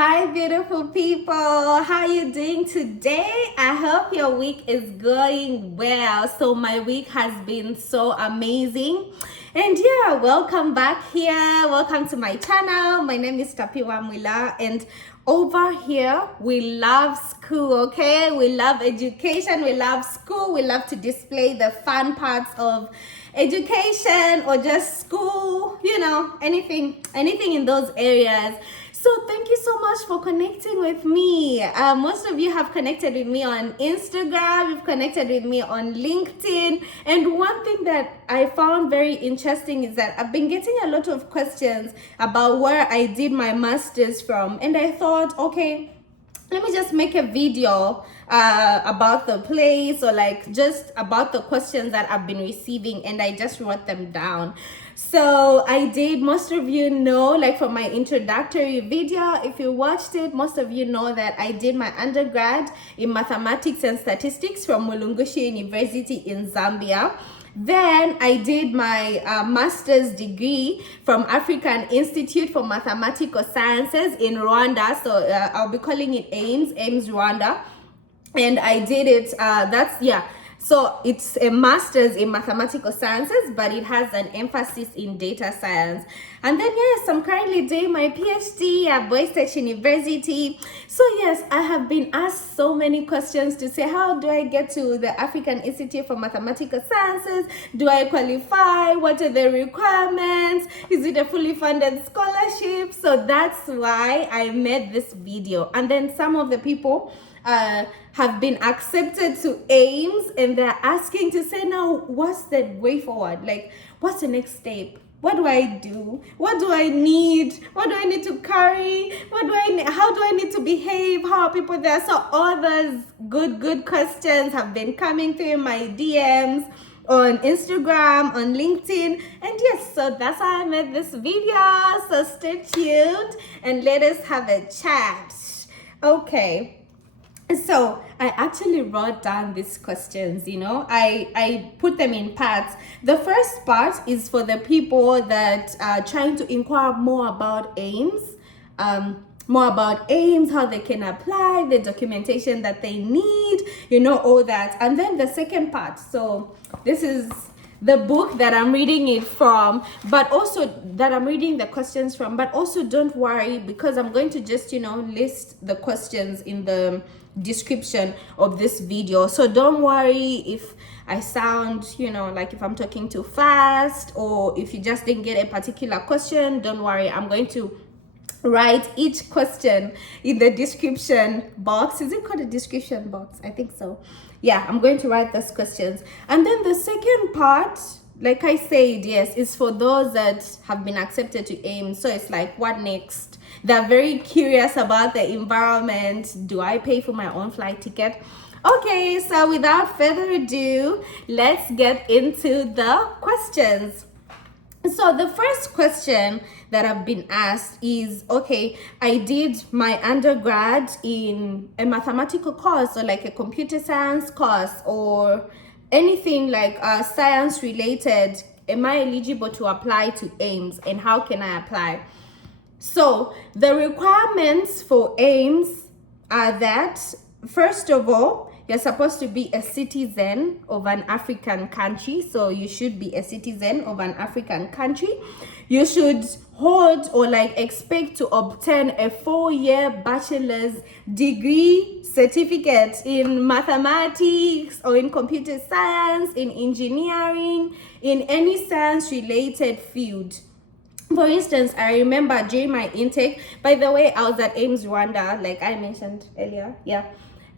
Hi, beautiful people. How are you doing today? I hope your week is going well. So my week has been so amazing. And yeah, welcome back here. Welcome to my channel. My name is Tapiwa Mwila, and over here we love school, okay? We love education, we love school, we love to display the fun parts of education or just school, anything in those areas. So thank you so much for connecting with me. Most of you have connected with me on Instagram, you've connected with me on LinkedIn. And one thing that I found very interesting is that I've been getting a lot of questions about where I did my master's from. And I thought, okay, let me just make a video about the place, or like just about the questions that I've been receiving, and I just wrote them down. So I did, most of you know, like from my introductory video, if you watched it, most of you know that I did my undergrad in mathematics and statistics from Mulungushi University in Zambia. Then I did my master's degree from African Institute for Mathematical Sciences in Rwanda. So I'll be calling it AIMS Rwanda. And I did it, so it's a master's in mathematical sciences, but it has an emphasis in data science. And then yes, I'm currently doing my PhD at Boy State University. So yes, I have been asked so many questions to say, how do I get to the African Institute for Mathematical Sciences? Do I qualify? What are the requirements? Is it a fully funded scholarship? So that's why I made this video. And then some of the people have been accepted to AIMS, and they're asking to say, now what's the way forward? Like, what's the next step? What do I do? What do I need? What do I need to carry? How do I need to behave? How are people there? So all those good questions have been coming through in my DMs on Instagram, on LinkedIn. And yes, so that's why I made this video. So stay tuned and let us have a chat. Okay. So I actually wrote down these questions, I put them in parts. The first part is for the people that are trying to inquire more about AIMS, how they can apply, the documentation that they need, all that. And then the second part, so this is the book that I'm reading it from, but also that I'm reading the questions from. But also don't worry, because I'm going to just list the questions in the description of this video. So don't worry if I sound like if I'm talking too fast, or if you just didn't get a particular question. Don't worry, I'm going to write each question in the description box. Is it called a description box? I think so. Yeah, I'm going to write those questions. And then the second part, like I said, yes, is for those that have been accepted to AIMS. So it's like, what next? They're very curious about the environment. Do I pay for my own flight ticket? Okay, so without further ado, let's get into the questions. So the first question that I've been asked is, okay, I did my undergrad in a mathematical course, or like a computer science course, or anything like science related. Am I eligible to apply to AIMS, and how can I apply? So the requirements for AIMS are that, first of all, you're supposed to be a citizen of an African country. So you should be a citizen of an African country. You should hold or expect to obtain a 4-year bachelor's degree certificate in mathematics, or in computer science, in engineering, in any science related field. For instance, I remember during my intake, by the way, I was at AIMS Rwanda, like I mentioned earlier. Yeah.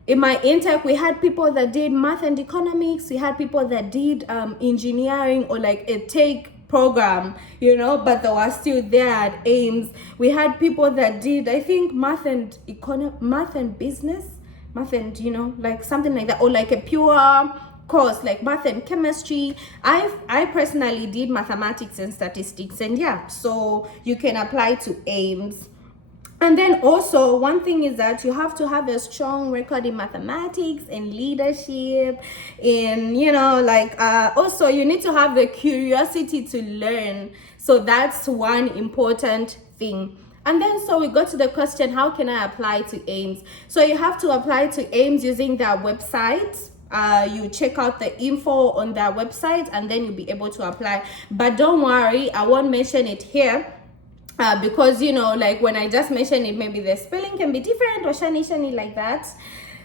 In my intake, we had people that did math and economics. We had people that did engineering, or like a take program, but they were still there at AIMS. We had people that did, I think, math and business, math and, like something like that, or like a pure course like math and chemistry. I personally did mathematics and statistics, and yeah, so you can apply to AIMS. And then also, one thing is that you have to have a strong record in mathematics and leadership, in also you need to have the curiosity to learn. So that's one important thing. And then so we go to the question, how can I apply to AIMS? So you have to apply to AIMS using their website. You check out the info on their website and then you'll be able to apply. But don't worry, I won't mention it here because, you know, like when I just mentioned it, maybe the spelling can be different or shiny like that.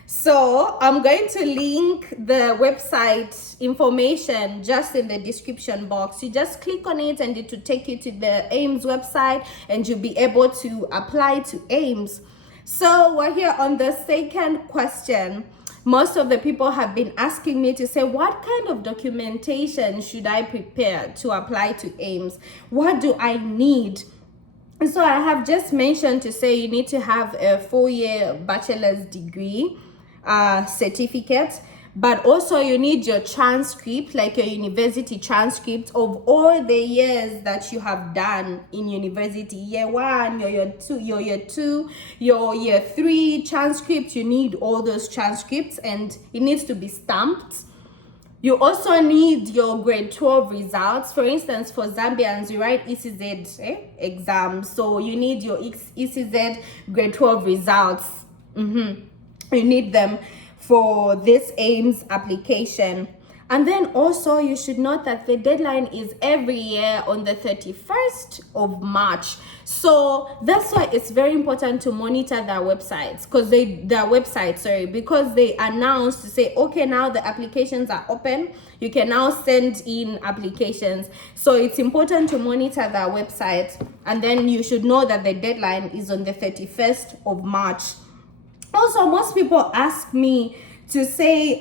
So I'm going to link the website information just in the description box. You just click on it and it will take you to the AIMS website and you'll be able to apply to AIMS. So we're here on the second question. Most of the people have been asking me to say, what kind of documentation should I prepare to apply to AIMS? What do I need? And so I have just mentioned to say you need to have a 4-year bachelor's degree certificate, but also you need your transcript, like your university transcript of all the years that you have done in university. Year 1, your year 2, your year 3 transcript. You need all those transcripts and it needs to be stamped. You also need your grade 12 results. For instance, for Zambians, you write ECZ exams. So you need your ECZ grade 12 results. You need them for this AIMS application. And then also you should note that the deadline is every year on the 31st of March. So that's why it's very important to monitor their websites, because they announce to say, okay, now the applications are open. You can now send in applications. So it's important to monitor their website. And then you should know that the deadline is on the 31st of March. Also, most people ask me to say,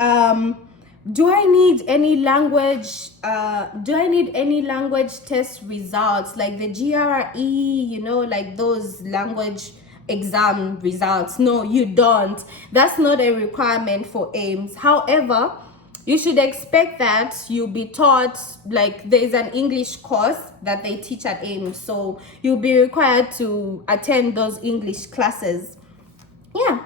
do I need any language test results like the GRE, you know, like those language exam results? No, you don't. That's not a requirement for AIMS. However, you should expect that you'll be taught, like there's an English course that they teach at AIMS. So you'll be required to attend those English classes. Yeah.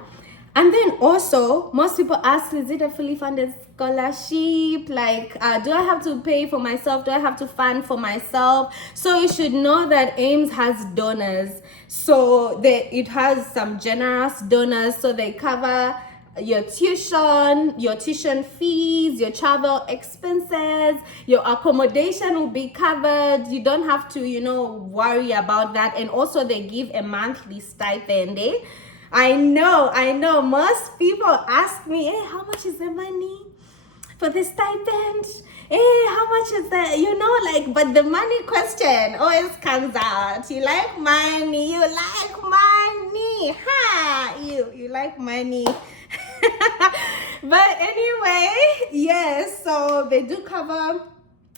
And then also, most people ask, is it a fully funded scholarship? Like, do I have to pay for myself? Do I have to fund for myself? So you should know that AIMS has donors. So it has some generous donors. So they cover your tuition fees, your travel expenses, your accommodation will be covered. You don't have to, you know, worry about that. And also they give a monthly stipend. I know most people ask me, hey, how much is the money for the stipend? Hey, how much is that? You know, like, but the money question always comes out. You like money, ha, you like money. But anyway, yes, so they do cover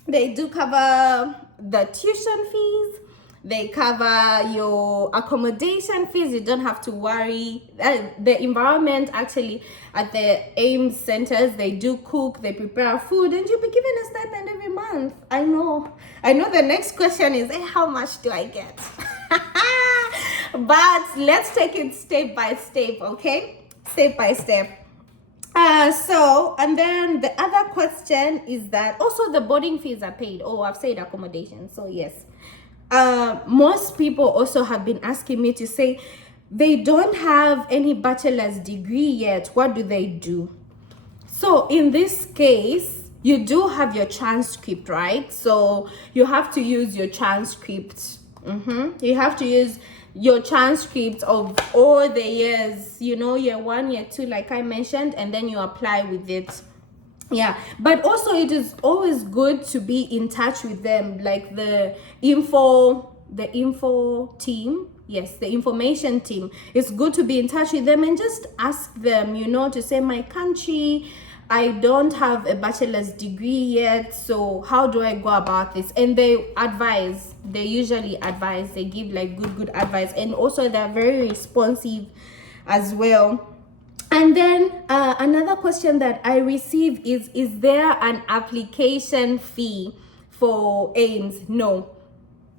the tuition fees. They cover your accommodation fees. You don't have to worry. The environment actually at the AIMS centers, they do cook, they prepare food, and you'll be given a stipend every month. I know the next question is, hey, how much do I get? But let's take it step by step, okay? Step by step. So, and then the other question is that also the boarding fees are paid. Oh, I've said accommodation, so yes. Most people also have been asking me to say they don't have any bachelor's degree yet. What do they do? So in this case, you do have your transcript, right? So you have to use your transcript. You have to use your transcript of all the years, you know, year 1, year 2, like I mentioned, and then you apply with it. Yeah, but also it is always good to be in touch with them, like the info team. Yes, the information team. It's good to be in touch with them and just ask them, you know, to say, my country, I don't have a bachelor's degree yet, so how do I go about this? And they advise. They usually advise. They give like good advice, and also they're very responsive as well. And then another question that I receive is there an application fee for AIMS? No,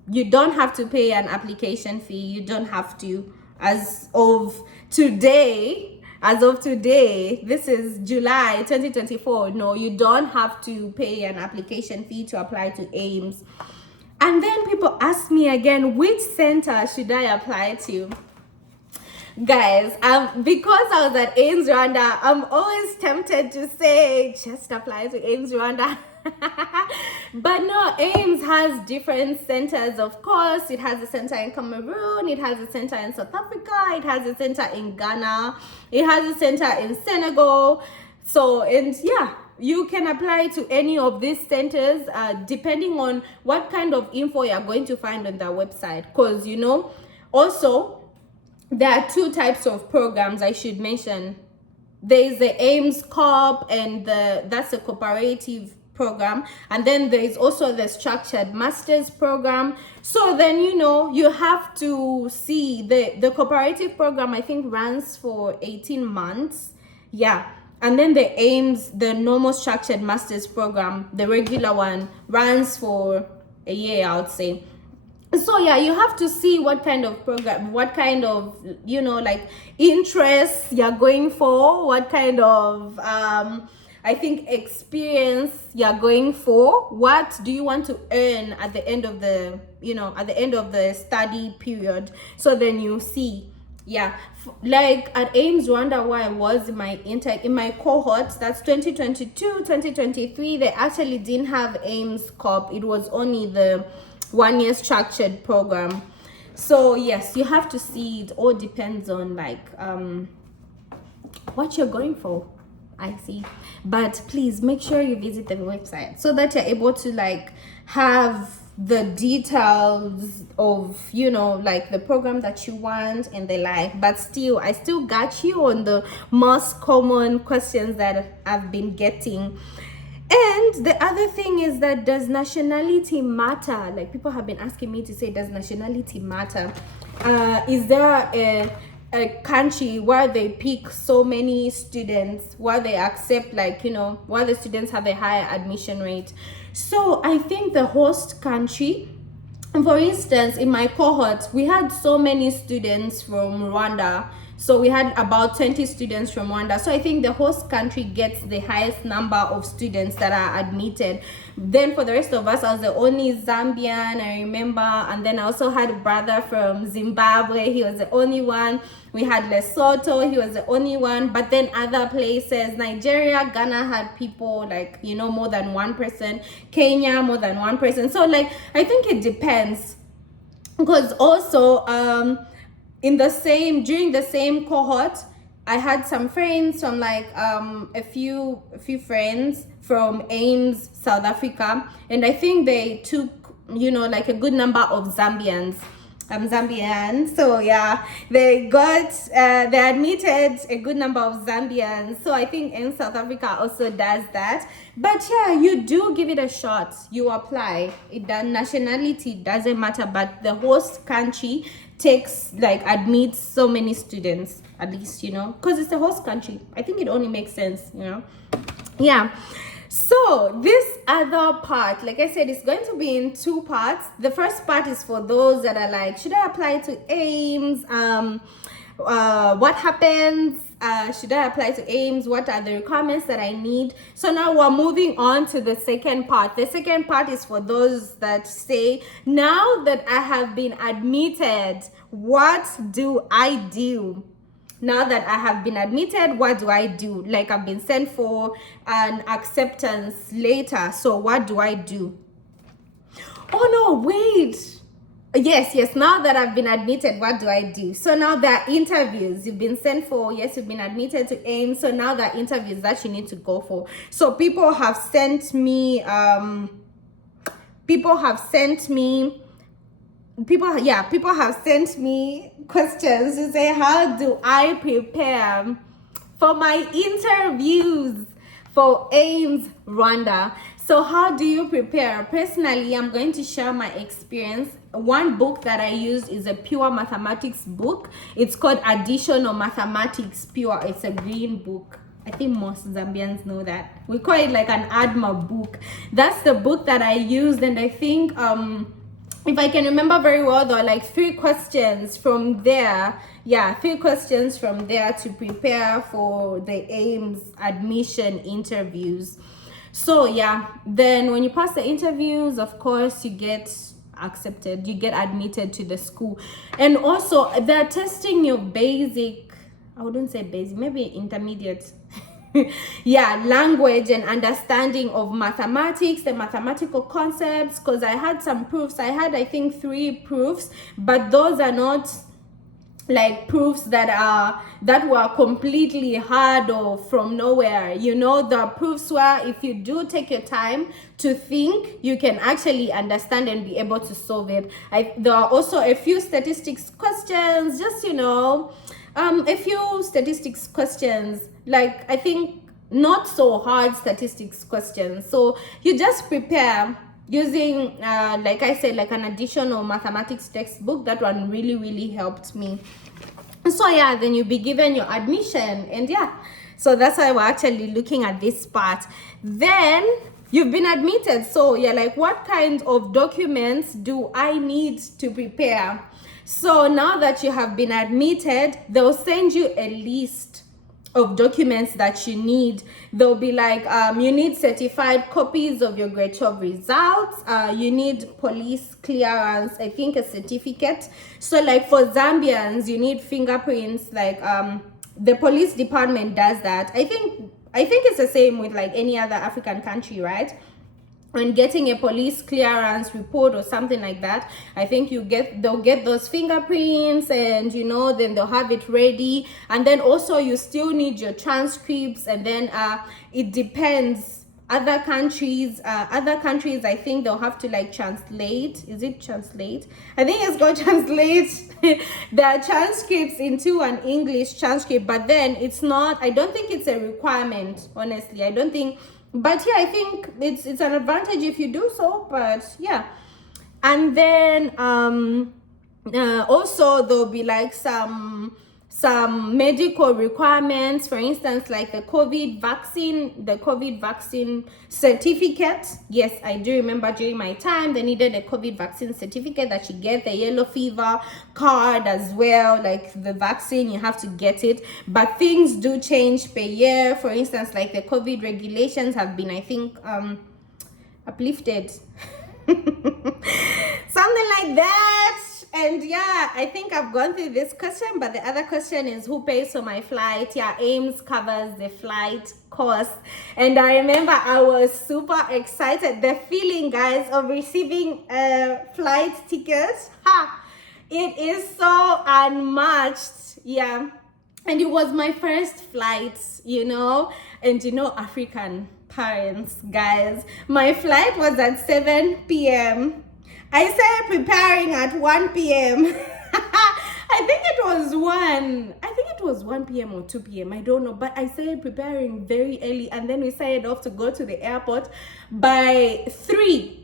you don't have to pay an application fee. You don't have to. As of today, this is July 2024. No, you don't have to pay an application fee to apply to AIMS. And then people ask me again, which center should I apply to? Guys, because I was at AIMS Rwanda, I'm always tempted to say just apply to AIMS Rwanda. But no, AIMS has different centers. Of course, it has a center in Cameroon, it has a center in South Africa, it has a center in Ghana, it has a center in Senegal. So, and yeah, you can apply to any of these centers depending on what kind of info you're going to find on their website. Because, you know, also there are two types of programs I should mention. There is the AIMS Corp, and that's a cooperative program, and then there is also the structured masters program. So then, you know, you have to see the cooperative program, I think runs for 18 months, yeah. And then the AIMS, the normal structured masters program, the regular one, runs for a year, I would say. So yeah, you have to see what kind of program, what kind of, you know, like interests you're going for, what kind of I think experience you're going for, what do you want to earn at the end of the, you know, at the end of the study period. So then you see, yeah, like at AIMS Rwanda, where I was in my cohort, that's 2022 2023, they actually didn't have AIMS Corp. It was only the 1 year structured program. So yes, you have to see, it all depends on like what you're going for, I see. But please make sure you visit the website so that you're able to like have the details of, you know, like the program that you want and the like. But still, I still got you on the most common questions that I've been getting. And the other thing is that, does nationality matter? Like, people have been asking me to say, does nationality matter? Is there a country where they pick so many students, where they accept, like, you know, where the students have a higher admission rate? So I think the host country, for instance, in my cohort, we had so many students from Rwanda. So we had about 20 students from Rwanda. So I think the host country gets the highest number of students that are admitted. Then for the rest of us, I was the only Zambian, I remember. And then I also had a brother from Zimbabwe. He was the only one. We had Lesotho. He was the only one. But then other places, Nigeria, Ghana had people like, you know, more than 1%. Kenya, more than 1%. So like, I think it depends. Because also, during the same cohort, I had some friends from like a few friends from AIMS South Africa, and I think they took, you know, like a good number of Zambians. I'm Zambian, so yeah, they admitted a good number of Zambians. So I think in South Africa also does that. But yeah, you do give it a shot. You apply. Nationality doesn't matter, but the host country admits so many students, at least, you know, because it's the host country. I think it only makes sense, you know. Yeah. So this other part, like I said, is going to be in two parts. The first part is for those that are like, should I apply to AIMS? What happens? Should I apply to AIMS? What are the requirements that I need? So now we're moving on to the second part. The second part is for those that say, now that I have been admitted, what do I do? Now that I have been admitted, what do I do? Like, I've been sent for an acceptance later. So what do I do? Oh no, wait. Yes, now that I've been admitted, what do I do? So now there are interviews. You've been sent for, yes, you've been admitted to AIMS. So now there are interviews that you need to go for. So people have sent me questions to say, how do I prepare for my interviews for AIMS Rwanda? So how do you prepare? Personally, I'm going to share my experience. One book that I used is a pure mathematics book. It's called Additional Mathematics Pure. It's a green book. I think most Zambians know that. We call it like an ADMA book. That's the book that I used, and I think if I can remember very well, there are like 3 questions from there. Yeah, 3 questions from there to prepare for the AIMS admission interviews. So yeah, then when you pass the interviews, of course, you get accepted, you get admitted to the school. And also they're testing your basic, I wouldn't say basic, maybe intermediate yeah, language and understanding of mathematics, the mathematical concepts, because I had some proofs. I had, I think, 3 proofs, but those are not like proofs that were completely hard or from nowhere. You know, the proofs were, if you do take your time to think, you can actually understand and be able to solve it. There are also a few statistics questions, just, you know, a few statistics questions, like I think not so hard statistics questions. So you just prepare using like I said, like an additional mathematics textbook. That one really helped me. So yeah, then you'll be given your admission, and yeah, so that's why we're actually looking at this part. Then you've been admitted, so yeah, like what kind of documents do I need to prepare? So now that you have been admitted, they'll send you a list of documents that you need. They'll be like, you need certified copies of your grade 12 results, you need police clearance, I think a certificate. So like for Zambians, you need fingerprints, like the police department does that. I think it's the same with like any other African country, right? And getting a police clearance report or something like that, I think they'll get those fingerprints, and you know, then they'll have it ready. And then also you still need your transcripts, and then it depends. Other countries, I think they'll have to like translate. Is it translate? I think it's going to translate the transcripts into an English transcript, but then it's not, I don't think it's a requirement, honestly. I don't think. But yeah, I think it's an advantage if you do so. But yeah, and then also there'll be like some medical requirements. For instance, like the COVID vaccine certificate. Yes, I do remember during my time they needed a COVID vaccine certificate that you get, the yellow fever card as well, like the vaccine, you have to get it. But things do change per year. For instance, like the COVID regulations have been, I think, uplifted something like that. And yeah, I think I've gone through this question, but the other question is, who pays for my flight? Yeah, AIMS covers the flight cost. And I remember I was super excited. The feeling, guys, of receiving a flight ticket, it is so unmatched. Yeah, and it was my first flight, you know. And you know, African parents, guys, my flight was at 7 p.m. I started preparing at 1 p.m. I think it was 1 p.m. or 2 p.m. I don't know, but I started preparing very early, and then we started off to go to the airport. By 3,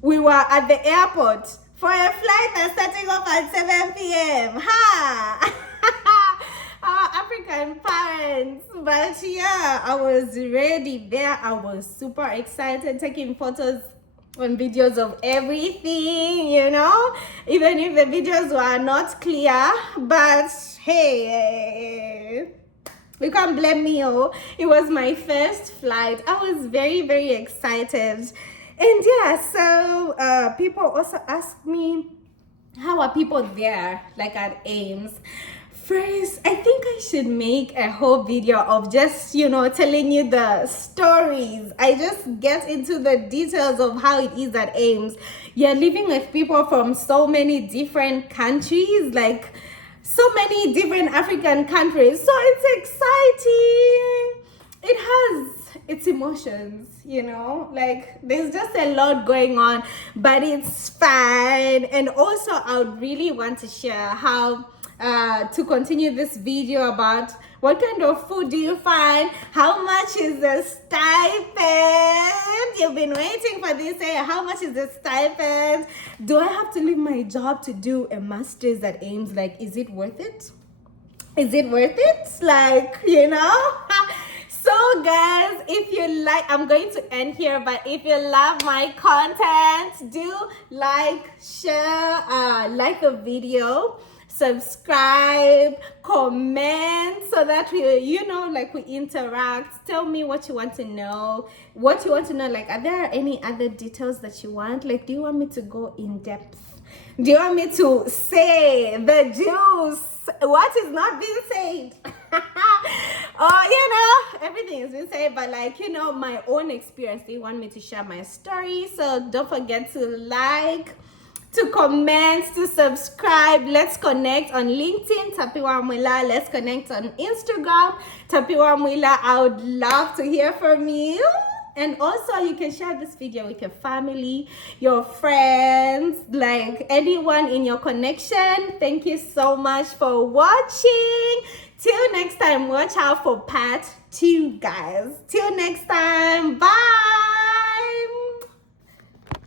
we were at the airport for a flight that's starting off at 7 p.m. Our African parents. But yeah, I was ready there. I was super excited, taking photos and videos of everything, you know, even if the videos were not clear. But hey, you can't blame me. It was my first flight. I was very excited. And yeah, so people also ask me, how are people there, like at AIMS? First, I think I should make a whole video of just, you know, telling you the stories. I just get into the details of how it is at AIMS. You're living with people from so many different countries, like so many different African countries. So it's exciting. It has its emotions, you know, like there's just a lot going on, but it's fine. And also I would really want to share how to continue this video about what kind of food do you find, how much is the stipend. You've been waiting for this. How much is the stipend? Do I have to leave my job to do a master's at AIMS? Like, is it worth it? Is it worth it? Like, you know. So guys, if you like, I'm going to end here, but if you love my content, do like, share, like the video, subscribe, comment, so that we, like, we interact. Tell me what you want to know. Like, are there any other details that you want? Like, do you want me to go in depth? Do you want me to say the juice? What is not being said? Everything has been said, but like, my own experience. Do you want me to share my story? So don't forget to like, to comment, to subscribe. Let's connect on LinkedIn, Tapiwa Mwila. Let's connect on Instagram, Tapiwa Mwila. I would love to hear from you. And also, you can share this video with your family, your friends, like anyone in your connection. Thank you so much for watching. Till next time, watch out for part 2, guys. Till next time, bye.